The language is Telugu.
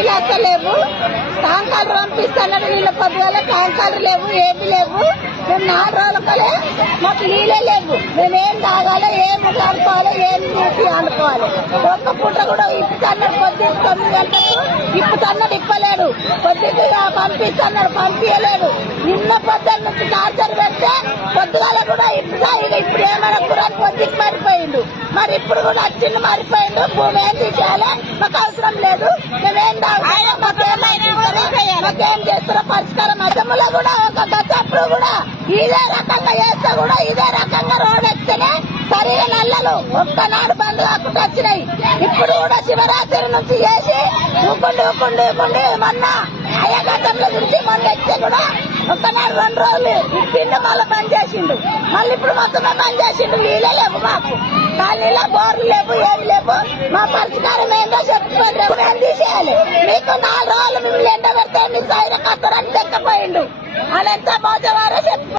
నీళ్ళు వస్తలేవు టాంకాలు పంపిస్తానని నీళ్ళ పొద్దుగల టాంకాలు లేవు ఏమి లేవు. మేము నాలుగు రోజులకలే మాకు నీళ్ళే లేవు. మేమేం ఏం ఏం అనుకోవాలి ఏం చూసి అనుకోవాలి ఒక్క పూట కూడా ఇప్పుతన్నాడు పొద్దు తొమ్మిది గంటలకు ఇప్పుతన్నాడు ఇప్పలేడు. పొద్దుకి పంపిస్తున్నాడు పంపించలేడు నిన్న పొద్దున్న నుంచి టార్చర్ పెడితే పొద్దుగాల కూడా ఇప్పుడు ఇక ఇప్పుడు ఏమైనా కూడా పొద్దుకి ఇప్పుడు కూడా వచ్చిండు మారిపోయిండు. భూమి ఏం తీసేయాలి? మాకు అవసరం లేదు. మేమేం మాకేం చేస్తారో పరిష్కారం? అసెంబ్లీలో కూడా ఒక గతప్పుడు కూడా ఇదే రకంగా చేస్తే కూడా ఇదే రకంగా రోడ్ ఎక్కితేనే సరిగా నల్లలు ఒక్కనాడు బంద్ కాకుండా వచ్చినాయి. ఇప్పుడు కూడా శివరాత్రి నుంచి చేసి ఊకుండి ఊకుండి ఊకుండి మొన్న ఆయా గతంలో నుంచి మొన్న ఎక్కితే కూడా ఒక్కనాడు రెండు రోజులు పిండి మళ్ళీ బంద్ చేసిండు. మళ్ళీ ఇప్పుడు మొత్తమే బంద్ చేసిండు. నీళ్ళే లేవు మాకు. కాలనీలో బోర్లు లేవు ఏమి లేవు. మా పరిష్కారం ఏందో చెప్పుకోండి మేము తీసేయాలి? మీకు నాలుగు రోజులు మిమ్మల్ని ఎండ పెడితే మీ సైర కత్తరని ఎంత మోసవారో మోసవాళ్ళు